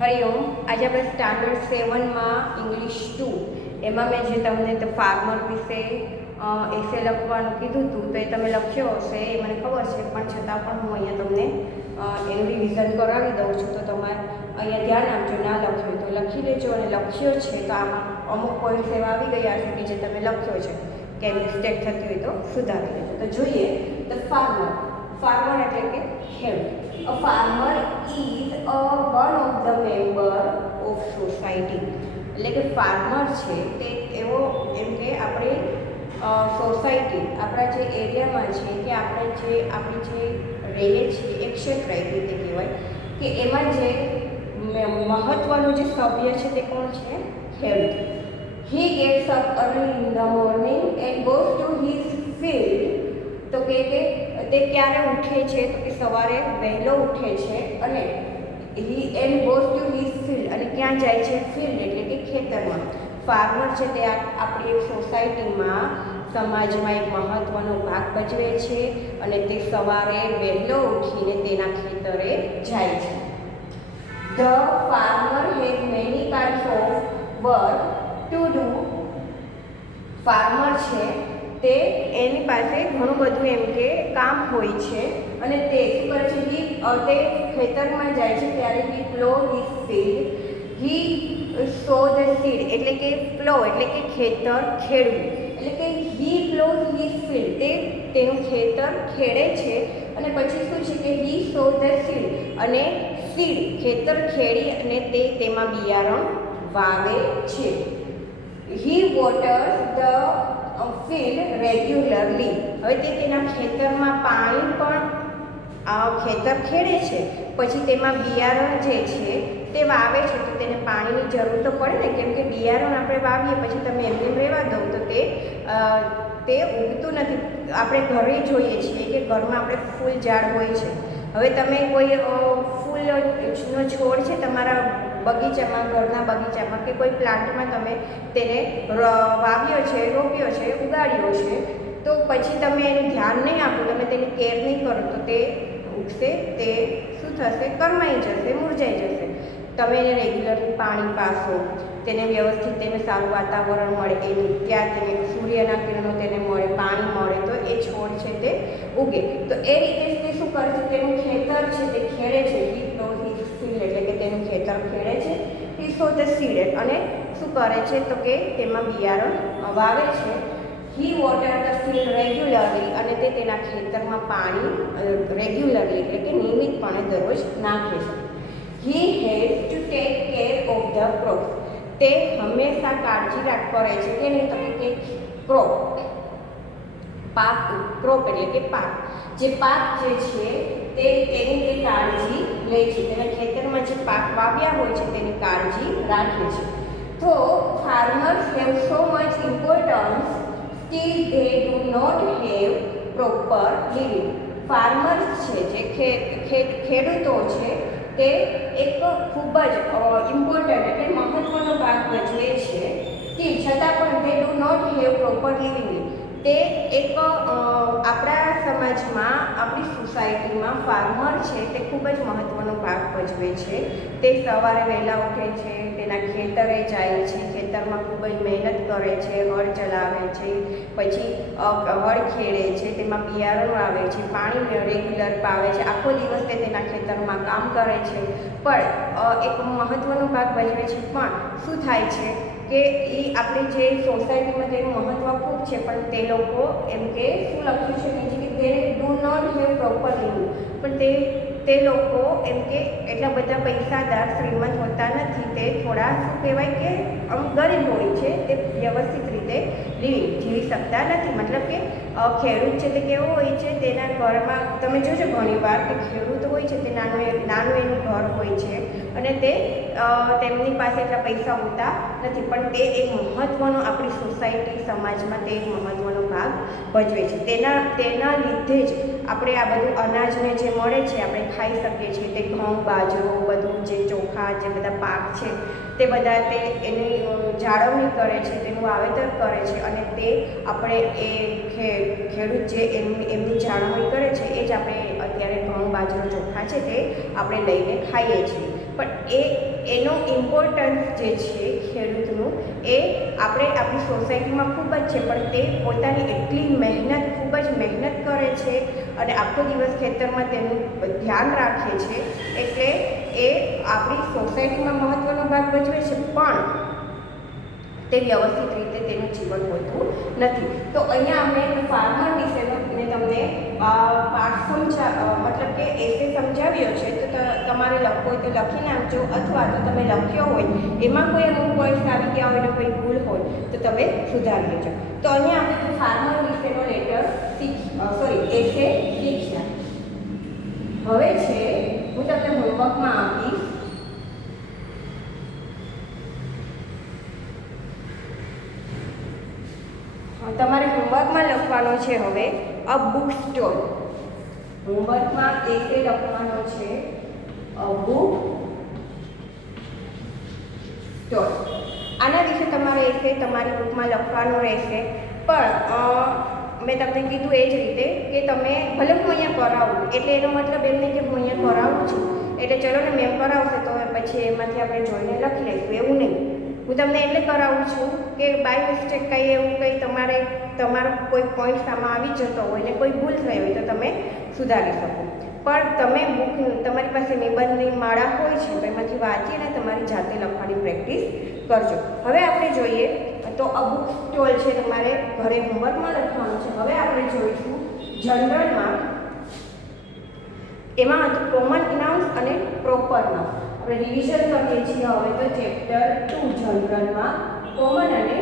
હરિઓમ. આજે આપણે standard 7માં English 2 એમાં મેં જે તમને ધ ફાર્મર વિશે એસે લખવાનું કીધું હતું તો એ તમે લખ્યો હશે, એ મને ખબર છે, પણ છતાં પણ હું અહીંયા તમને એનું રિવિઝન કરાવી દઉં છું. તો તમારે અહીંયા ધ્યાન આપજો, ના લખ્યો તો લખી લેજો, અને લખ્યો છે તો આમાં અમુક પોઈન્ટ્સ એવા આવી ગયા છે કે જે તમે લખ્યો છે કે મિસ્ટેક થતી હોય તો સુધારી લેજો. તો જોઈએ ધ ફાર્મર. ફાર્મર એટલે કે ખેડૂત. A farmer is one of the member of society. એટલે કે ફાર્મર છે તે એવો એમ કે આપણે સોસાયટી, આપણા જે એરિયામાં છે કે આપણે જે રહીએ છીએ એ ક્ષેત્ર એ રીતે કહેવાય કે એમાં જે મહત્ત્વનું જે સભ્ય છે તે કોણ છે? ખેડૂત. He gets up early in the morning and goes to his field. તો કે તે ક્યારે ઉઠે છે? તો કે સવારે વહેલો ઉઠે છે અને he and goes to his field, અને ક્યાં જાય છે? ફિલ્ડ એટલે કે ખેતરમાં. ફાર્મર છે તે આપણી એક સોસાયટીમાં, સમાજમાં એક મહત્ત્વનો ભાગ ભજવે છે અને તે સવારે વહેલો ઉઠીને તેના ખેતરે જાય છે. The farmer has many kinds of work to do. Farmer છે તે એની પાસે ઘણું બધું એમ કે કામ હોય છે અને તે શું કરે છે? તે ખેતરમાં જાય છે ત્યારે he plow his field. He sow the seed એટલે કે પ્લો એટલે કે ખેતર ખેડવું, એટલે કે હી પ્લો હિઝ ફિલ્ડ, તે તેનું ખેતર ખેડે છે અને પછી શું છે કે હી સો ધ સીડ, અને સીડ ખેતર ખેડી અને તે તેમાં બિયારણ વાવે છે. હી વોટર્સ ધ ફિલ્ડ રેગ્યુલરલી. હવે તે તેના ખેતરમાં પાણી પણ ખેતર ખેડે છે, પછી તેમાં બિયારણ જે છે તે વાવે છે, તો તેને પાણીની જરૂર તો પડે ને, કેમ કે બિયારણ આપણે વાવીએ પછી તમે એમને રહેવા દો તો તે ઉગતું નથી. આપણે ઘરે જોઈએ છીએ કે ઘરમાં આપણે ફૂલ ઝાડ હોય છે. હવે તમે કોઈ ફૂલનો છોડ છે તમારા બગીચામાં, ઘરના બગીચામાં કે કોઈ પ્લાન્ટમાં તમે તેને વાવ્યો છે, રોપ્યો છે, ઉગાડ્યો છે, તો પછી તમે એનું ધ્યાન નહીં આપો, તમે તેની કેર નહીં કરો તો તે ઉગશે, તે શું થશે? કરમાઈ જશે, મુરઝાઈ જશે. તમે એને રેગ્યુલરલી પાણી પાશો, તેને વ્યવસ્થિત તેને સારું વાતાવરણ મળે, એની ત્યાં તેને સૂર્યના કિરણો તેને મળે, પાણી મળે, તો એ છોડ છે તે ઉગે. તો એ રીતે તે શું કરે છે? તેનું ખેતર છે તે ખેડે છે. ફિલ્ડ એટલે કે તેનું ખેતર ખેડે છે. હી સો ધ સીડ, અને શું કરે છે? તો કે તેમાં બિયારણ વાવે છે. હી વોટર ધ ફિલ્ડ રેગ્યુલરલી, અને તે તેના ખેતરમાં પાણી રેગ્યુલરલી એટલે કે નિયમિતપણે દરરોજ નાખે છે. He has to take care of the crop, તે હંમેશા કાળજી કરે છે કે નહીં? તો કે ક્રોપ, પાક, ક્રોપ એટલે કે પાક, જે પાક જે છે તેની તે કાળજી લે છે, તેના ખેતરમાં જે પાક વાવ્યા હોય છે તેની કાળજી રાખે છે. તો farmers have so much importance, still they do not have proper living. Farmers છે જે ખેડૂતો છે તે એક ખૂબ જ ઇમ્પોર્ટન્ટ એટલે મહત્ત્વનો ભાગ ભજવે છે, સ્ટીલ છતાં પણ they do not have proper living. તે એક આપણા સમાજમાં, આપણી સોસાયટીમાં ફાર્મર છે તે ખૂબ જ મહત્ત્વનો ભાગ ભજવે છે. તે સવારે વહેલા ઉઠે છે, તેના ખેતરે જાય છે, ખેતરમાં ખૂબ જ મહેનત કરે છે, હળ ચલાવે છે, પછી હળ ખેડે છે, તેમાં બિયારણ વાવે છે, પાણી રેગ્યુલર પાવે છે, આખો દિવસ તે તેના ખેતરમાં કામ કરે છે, પણ એક મહત્ત્વનો ભાગ ભજવે છે. પણ શું થાય છે કે એ આપણે જે સોસાયટીમાં તેનું મહત્ત્વ ખૂબ છે, પણ તે લોકો એમ કે શું લખ્યું છે નીચે કે they do not have proper living, પણ તે લોકો એમ કે એટલા બધા પૈસાદાર શ્રીમંત હોતા નથી, તે થોડા શું કહેવાય કે ગરીબ હોય છે, તે વ્યવસ્થિત રીતે જીવી શકતા નથી. મતલબ કે ખેડૂત છે તે કેવો હોય છે? તેના ઘરમાં તમે જોજો ઘણી વાર કે ખેડૂત હોય છે તે નાનું એનું ઘર હોય છે અને તેમની પાસે એટલા પૈસા હોતા નથી, પણ તે એક મહત્ત્વનો આપણી સોસાયટી, સમાજમાં તે એક મહત્ત્વનો ભાગ ભજવે છે. તેના લીધે જ આપણે આ બધું અનાજને જે મળે છે આપણે ખાઈ શકીએ છીએ. તે ઘઉં, બાજરો, બધું જે ચોખા, જે બધા પાક છે તે બધા તે એની જાળવણી કરે છે, તેનું વાવેતર કરે છે, અને તે આપણે એ ખેડૂત જે એમની જાળવણી કરે છે એ જ આપણે અત્યારે ઘઉં, બાજરો, ચોખા છે તે આપણે લઈને ખાઈએ છીએ. પણ એનો ઇમ્પોર્ટન્સ જે છે ખેડૂતનું એ આપણી સોસાયટીમાં ખૂબ જ છે, પણ તે પોતાની એટલી ખૂબ જ મહેનત કરે છે અને આખો દિવસ ખેતરમાં તેનું ધ્યાન રાખે છે, એટલે એ આપણી સોસાયટીમાં મહત્ત્વનો ભાગ ભજવે છે, પણ તે વ્યવસ્થિત રીતે તેનું જીવન હોતું નથી. તો અહીંયા અમે ફાર્મર વિશેનો મેં તમને પાઠ મતલબ કે એસે સમજાવ્યો છે. તો તમારે લખવો હોય તો લખી નાખજો, અથવા તો તમે લખ્યો હોય એમાં કોઈ અમુક પોઈન્ટ્સ આવી ગયા હોય ને કોઈ ભૂલ હોય તો તમે સુધારી લેજો. તો અહીંયા આપણે ફાર્મર વિશેનો એસે શીખ્યા. હવે છે હું તમને હોમવર્કમાં આપીશ. તમારે હોમવર્કમાં લખવાનો છે હવે અ બુક સ્ટોર. હોમવર્કમાં એસે લખવાનો છે અ બુક સ્ટોર. આના વિશે તમારે એસે તમારી બુકમાં લખવાનું રહેશે, પણ મેં તમને કીધું એ જ રીતે કે તમે ભલે હું અહીંયા કરાવું, એટલે એનો મતલબ એમ નહીં કે હું અહીંયા કરાવું છું એટલે ચલો ને મેમ કરાવશે તો પછી એમાંથી આપણે જોઈને લખી લઈશું, એવું નહીં. હું તમને એટલે કરાવું છું કે બાય મિસ્ટેક કંઈ એવું કંઈ તમારો કોઈ પોઈન્ટ આમાં આવી જતો હોય ને કોઈ ભૂલ થઈ હોય તો તમે સુધારી શકો. પણ તમે બુક તમારી પાસે નિબંધની માળા હોય છે તો એમાંથી વાંચીને તમારી જાતે લખવાની પ્રેક્ટિસ કરજો. હવે આપણે જોઈએ તો અ બુક સ્ટોલ છે તમારે ઘરે હોમવર્કમાં લખવાનું છે. હવે આપણે જોઈશું જનરલમાં, એમાં હતું કોમન નાઉન્સ અને પ્રોપર નાઉન્સ. આપણે રિવિઝન કરીએ છીએ હવે તો ચેપ્ટર 2 જનરલમાં કોમન અને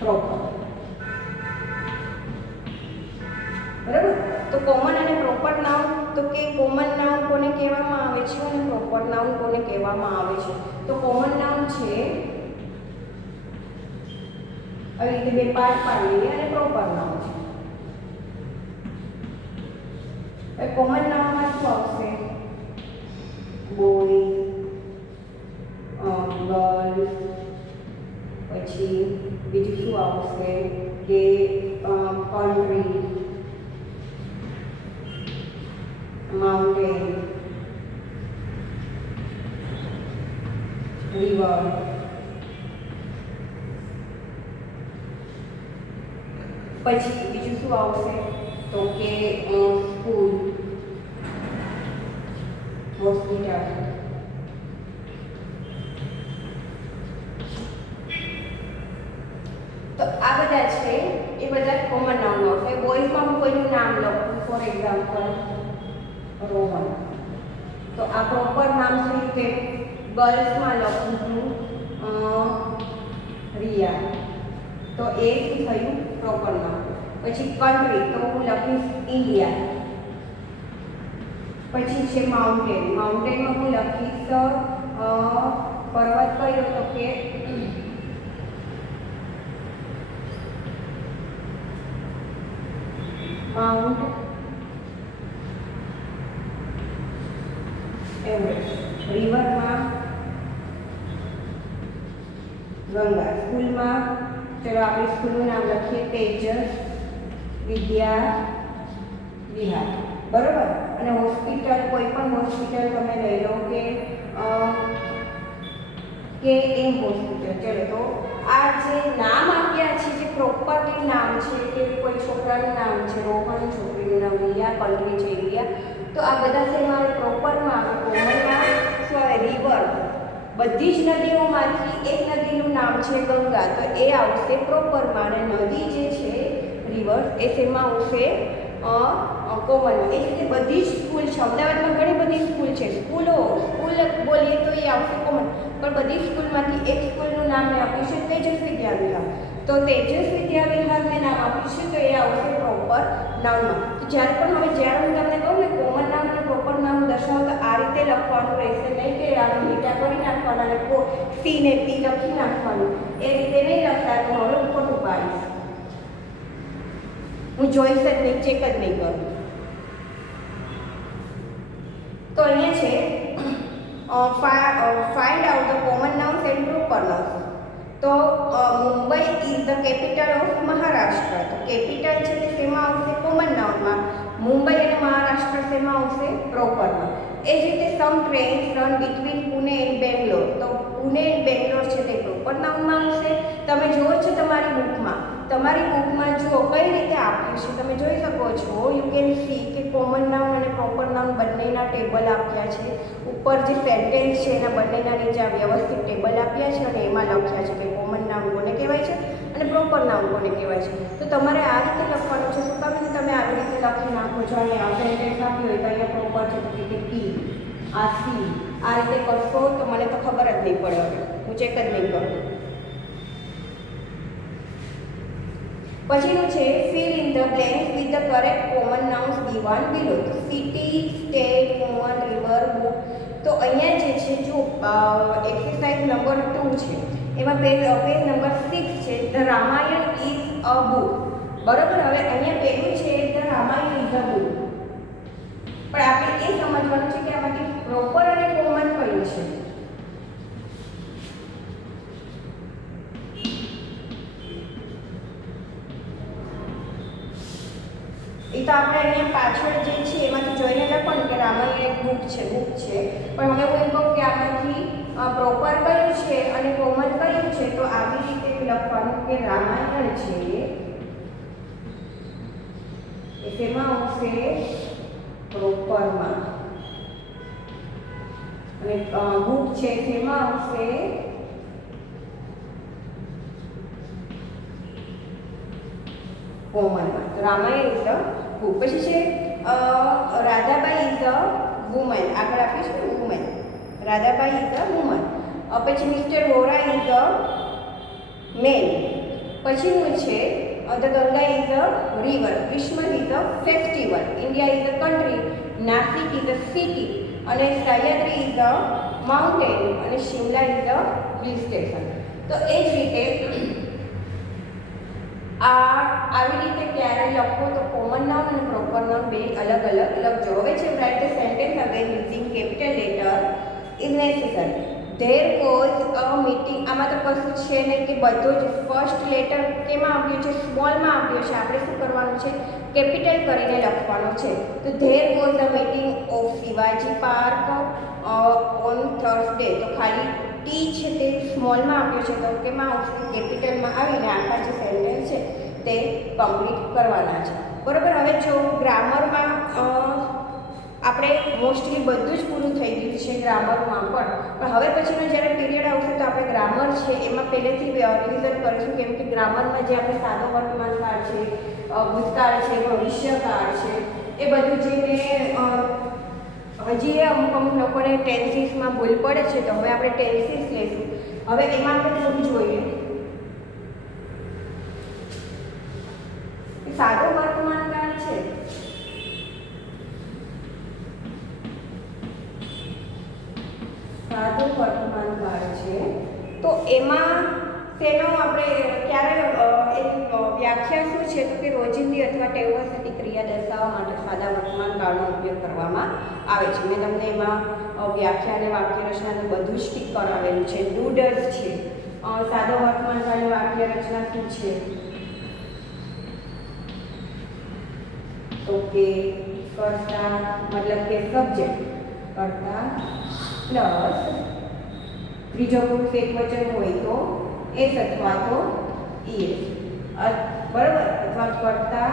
પ્રોપર. બરાબર, તો કોમન અને પ્રોપર નાઉન, તો કે કોમન નાઉન કોને કહેવામાં આવે છે અને પ્રોપર નાઉન કોને કહેવામાં આવે છે. તો કોમન નાઉન છે આવી રીતે બે પાર્ટ પાડીએ, અને પ્રોપર નાઉન છે. કોમન નાઉનમાં શું આવશે? બોય, ગર્લ, પછી બીજું શું આવશે કે કન્ટ્રી, માઉન્ટેન, રિવર, પછી બીજું શું આવશે તો કે સ્કૂલ, હોસ્પિટલ. તો આ બધા છે એ બધા કોમન નાઉન આવશે. બોયઝમાં હું કોઈનું નામ લખું, ફોર એક્ઝામ્પલ રોહન, તો આ પ્રોપર નામ થયું. તે ગર્લ્સમાં લખું છું રિયા, તો એ શું થયું? પ્રોપર નામ. પછી કન્ટ્રી, તો હું લખીશ ઇન્ડિયા. પછી છે માઉન્ટેન, માઉન્ટેનમાં હું લખીશ પર્વત કયો તો કે માઉન્ટ એવરેસ્ટ. રિવરમાં ગંગા. સ્કૂલમાં ચલો આપણે સ્કૂલનું નામ લખીએ તેજસ વિદ્યા વિહાર. બરોબર. અને હોસ્પિટલ, કોઈ પણ હોસ્પિટલ તમે લઈ લો કે એમ હોસ્પિટલ. ચલો, તો આ જે નામ આપ્યા છે, જે પ્રોપરલી નામ છે, કે કોઈ છોકરાનું નામ છે રોહન, છોકરીનું નામ રિયા, કન્ટ્રી છે ઇન્ડિયા, તો આ બધા છે મારે પ્રોપરમાં આવે. કોમનમાં શું આવે? રિવર. બધી જ નદીઓમાંથી એક નદીનું નામ છે ગંગા, તો એ આવશે પ્રોપરમાં. અને નદી જે છે રિવર, એ શેમાં આવશે? કોમનમાં. એ જ રીતે બધી જ સ્કૂલ છે. અમદાવાદમાં ઘણી બધી સ્કૂલ છે. સ્કૂલ બોલીએ તો એ આવશે કોમન, પણ બધી સ્કૂલમાંથી એક સ્કૂલનું નામ મેં આપ્યું છે તેજસ વિદ્યા વિહાર, તો તેજસ વિદ્યા વિહાર મેં નામ આપ્યું છે, તો એ આવશે પ્રોપર નાઉનમાં. તો જ્યારે હું તમને કહું ને કોમન નામ અને પ્રોપર નામ દર્શાવો તો આ રીતે લખવાનું રહેશે, નહીં કે આનું લીટા કરી નાખવાના અને સી ને પી લખી નાખવાનું, એ રીતે નહીં લખતા તો હવે હું ખોટું પાડીશ. હું જોઈશ જ નહીં, ચેક જ નહીં કરું. તો અહીંયા છે find out the common nouns and proper nouns. તો Mumbai is the capital of Maharashtra. તો કેપિટલ છે તે શેમાં આવશે? કોમન નાઉનમાં. મુંબઈ અને મહારાષ્ટ્ર શેમાં આવશે પ્રોપરમાં. એ જ રીતે some trains run between Pune and Bangalore, તો પુણે એન્ડ બેંગ્લોર છે તે પ્રોપર નાઉનમાં આવશે. તમે જુઓ છો તમારી બુકમાં જુઓ કઈ રીતે આપ્યું છે, તમે જોઈ શકો છો. યુ કેન સી કે કોમન નાઉન અને પ્રોપર નાઉન બંનેના ટેબલ આપ્યા છે. ઉપર જે સેન્ટેન્સ છે એના બંનેના નીચે વ્યવસ્થિત ટેબલ આપ્યા છે અને એમાં લખ્યા છે કે કોમન નાઉન કોને કહેવાય છે અને પ્રોપર નાઉન કોને કહેવાય છે. તો તમારે આ રીતે લખવાનું છે. શું કામ તમે આવી રીતે લખી નાખો છો અને આ સેન્ટેન્સ આપ્યું હોય તો અહીંયા પ્રોપર છે તો કે પી, આ સી, આ રીતે કરશો તો મને તો ખબર જ નહીં પડે. હવે હું ચેક જ નહીં કરું. પછીનું છે fill in the blanks with the correct common nouns given below. તો city, state, woman, river, book. તો અહીંયા જે છે જો એક્સરસાઇઝ નંબર 2 છે એમાં પેજ નંબર 6 છે the Ramayana is a book. બરોબર. હવે અહીંયા પેલું છે the Ramayana is a book, પણ આપણે એ સમજવાનું છે કે આમાંથી પ્રોપર અને કોમન કયું છે. એ તો આપણે અહીંયા પાછળ જે છે એમાંથી જોઈને લખવાનું કે રામાયણ એક બુક છે. પણ હવે હું એમ કહું કે આમાંથી પ્રોપર કયું છે અને કોમન કયું છે, તો આવી રીતે લખવાનું કે રામાયણ છે એ શેમાં આવશે પ્રોપરમાં, અને બુક છે શેમાં આવશે કોમનમાં. તો રામાયણ ઇઝ અ બુક. પછી છે રાધાબાઈ ઇઝ અ વુમન. આગળ આપ્યું છે ને woman, Radhabai is a woman. પછી mister Vora is a man. પછીનું છે the Ganga is a river, Christmas is a festival, India is a country, Nashik is a city, અને સહ્યાદ્રી ઇઝ અ માઉન્ટેન, અને Shimla is a hill station. તો એ જ રીતે આવી રીતે ક્યારે લખો તો કોમન નાઉન અને પ્રોપર નાઉન બે અલગ લખજો. હવે છે write the sentence again using capital letter is necessary. There was a meeting. આમાં તો કશું છે ને કે બધો જ ફર્સ્ટ લેટર કેમાં આપ્યો છે, સ્મોલમાં આપ્યો છે. આપણે શું કરવાનું છે, કેપિટલ કરીને લખવાનું છે. તો there was a meeting of Shivaji park on Thursday. તો ખાલી ટી છે તે સ્મોલમાં આપ્યો છે, તો કેમાં આવશે કેપિટલમાં આવીને આખા જે સેન્ટેન્સ છે તે કમ્પ્લીટ કરવાના છે. બરાબર. હવે જો ગ્રામરમાં આપણે મોસ્ટલી બધું જ પૂરું થઈ ગયું છે ગ્રામરમાં, પણ હવે પછીનો જ્યારે પીરિયડ આવશે તો આપણે ગ્રામર છે એમાં પહેલેથી રિવિઝન કરીશું. કેમ કે ગ્રામરમાં જે આપણે સાદો વર્તમાન કાળ છે, ભૂતકાળ છે, ભવિષ્યકાળ છે, એ બધું જે હજી અમુક લોકોને ટેન્સીસમાં ભૂલ પડે છે, તો હવે આપણે ટેન્સીસ લઈશું. હવે એમાં આપણે થોડું જોઈએ સાદો વર્તમાન કાળ છે તો એમાં તેનો આપણે ક્યારે વ્યાખ્યા શું છે, તો કે રોજિંદી અથવા ટેવસતી ક્રિયા દર્શાવવા માટે સાદા વર્તમાન કાળનો ઉપયોગ કરવામાં આવે છે. મેં તમને એમાં વ્યાખ્યા અને વાક્ય રચનાનું બધું જ ટીક કરાવેલું છે. ડુ ડઝ છે. સાદો વર્તમાન કાળની વાક્ય રચના શું છે, તો કે કર્તા મતલબ કે સબ્જેક્ટ, કર્તા પ્લસ ત્રીજો પુરુષ એકવચન હોય તો એસ અથવા તો ઈએસ, બરાબર, અથવા કર્તા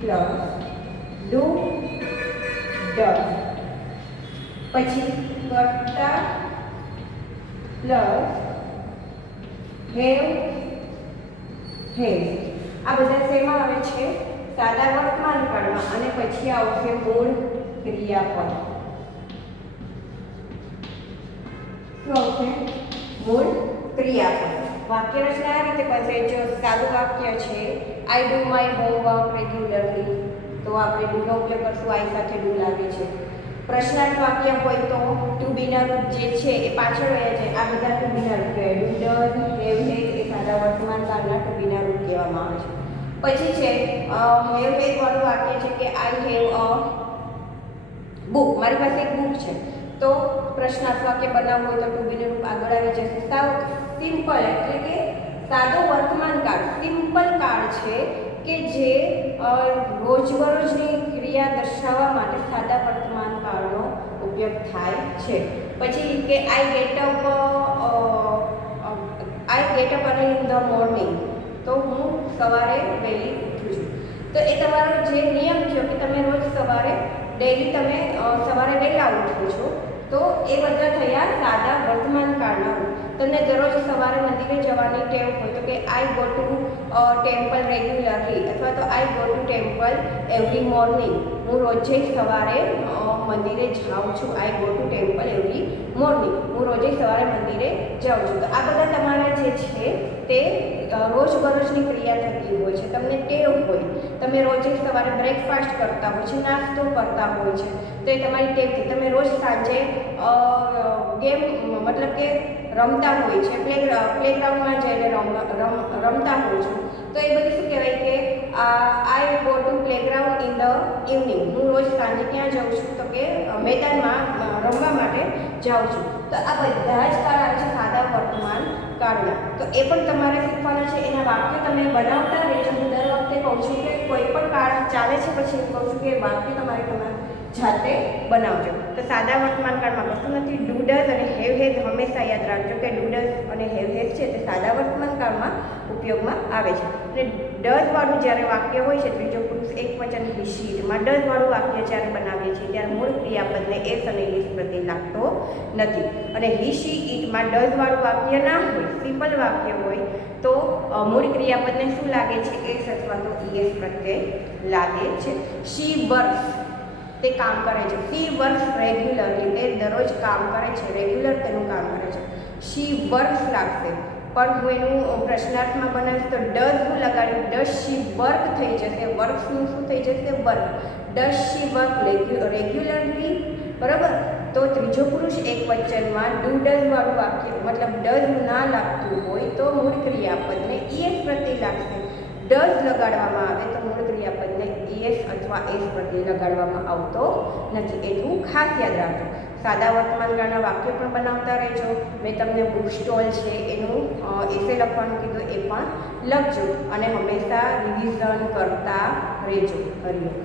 પ્લસ ડુ ડઝ, પછી કર્તા પ્લસ હેવ હેઝ. આ બધા શેમાં આવે છે, સાદા વર્તમાન કાળમાં. અને પછી આવશે મૂળ ક્રિયાપદ. શું આવશે, મૂળ ક્રિયાપદ. વાક્ય રચના આ રીતે બનશે. જો સાદું વાક્ય છે I do my homework regularly, તો આપણે ડુનો ઉપયોગ કરશું, આઈ સાથે ડુ લાગે છે. પ્રશ્નાર્થ વાક્ય હોય તો ટુ બીના રૂપ જે છે એ પાછળ રહ્યા છે. આ બધા ટુ બીના રૂપ કહેવાય. Do does have has a સાદા વર્તમાન કાળના ટુ બીના રૂપ કહેવામાં આવે છે. પછી છે હેવ હેઝ વાળું વાક્ય છે કે આઈ હેવ અ બુક, મારી પાસે એક બુક છે. તો પ્રશ્નાર્થ વાક્ય બનાવવું હોય તો ટુ બીનું રૂપ આગળ આવી જશે. સાવ સિમ્પલ, એટલે કે સાદો વર્તમાન કાળ સિમ્પલ કાળ છે કે કે જે રોજબરોજની ક્રિયા દર્શાવવા માટે સાદા વર્તમાન કાળનો ઉપયોગ થાય છે. પછી કે I get up early in the morning, તો હું સવારે વહેલી ઉઠું છું. તો એ તમારો જે નિયમ થયો કે તમે રોજ સવારે ડેઈલી તમે સવારે વહેલા ઉઠો છો, તો એ બધા થયા સાદા વર્તમાન કાળના રૂપ. તમને દરરોજ સવારે મંદિરે જવાની ટેવ હોય તો કે I go to temple regularly, અથવા તો I go to temple every morning, હું રોજે સવારે મંદિરે જાઉં છું. I go to temple every morning, હું રોજે સવારે મંદિરે જાઉં છું. તો આ બધા તમારા જે છે તે રોજબરોજની ક્રિયા થતી હોય છે, તમને ટેવ હોય, તમે રોજે સવારે બ્રેકફાસ્ટ કરતા હોય છે, નાસ્તો કરતા હોય છે, તો એ તમારી ટેવથી તમે રોજ સાંજે ગેમ મતલબ કે રમતા હોય છે, પ્લેગ્રાઉન્ડમાં જઈને રમતા હોય છે, તો એ બધી શું કહેવાય કે I go to playground in the evening, હું રોજ સાંજે ક્યાં જાઉં છું તો કે મેદાનમાં રમવા માટે જાઉં છું. તો આ બધા જ કાળ આવે છે સાદા વર્તમાન કાળના. તો એ પણ તમારે શીખવાના છે. એના વાક્ય તમે બનાવતા રહેજો. હું દર વખતે કહું છું કે કોઈ પણ કાળ ચાલે છે પછી કહું છું કે વાક્ય તમારે જાતે બનાવજો. તો સાદા વર્તમાન કાળમાં કશું નથી. ડુ ડઝ અને હેવ હેઝ હંમેશા યાદ રાખજો કે ડુ ડઝ અને હેવ હેઝ છે તે સાદા વર્તમાન કાળમાં ઉપયોગમાં આવે છે. અને ડઝ વાળું જ્યારે વાક્ય હોય છે, ત્રીજો પુરુષ એકવચન હી શી ઇટમાં ડઝ વાળું વાક્ય જ્યારે બનાવીએ છીએ ત્યારે મૂળ ક્રિયાપદને એસ અને એસ પ્રત્યે લાગતો નથી. અને હી શી ઇટમાં ડઝ વાળું વાક્ય ના હોય, સિમ્પલ વાક્ય હોય, તો મૂળ ક્રિયાપદને શું લાગે છે? એસ અથવા તો ઈએસ પ્રત્યે લાગે છે. શી વર્ક્સ, તે કામ કરે છે. શી વર્ક્સ રેગ્યુલરલી, તે દરરોજ કામ કરે છે, રેગ્યુલર તેનું કામ કરે છે. શી વર્ક્સ લાગશે, પણ હું એનું પ્રશ્નાર્થમાં બનાવીશ તો ડઝ હું લગાડ્યું, ડઝ શી વર્ક થઈ જશે, વર્ક્સનું શું થઈ જશે? Work. Does she work regularly, બરાબર. તો ત્રીજો પુરુષ એકવચનમાં ડુ ડઝ વાળું વાક્ય મતલબ ડઝ ના લાગતું હોય તો મૂળ ક્રિયાપદને ઈએસ પ્રત્યે લાગશે. ડઝ લગાડવામાં આવે તો મૂળ ક્રિયાપદને ઈએસ અથવા એસ પ્રત્યે લગાડવામાં આવતો નથી. એટલું ખાસ યાદ રાખજો. સાદા વર્તમાન કાળના વાક્યો પણ બનાવતા રહેજો. મેં તમને બુક સ્ટોલ છે એનું એસે લખવાનું કીધું, એ પણ લખજો અને હંમેશા રિવિઝન કરતા રહેજો. હરિઓમ.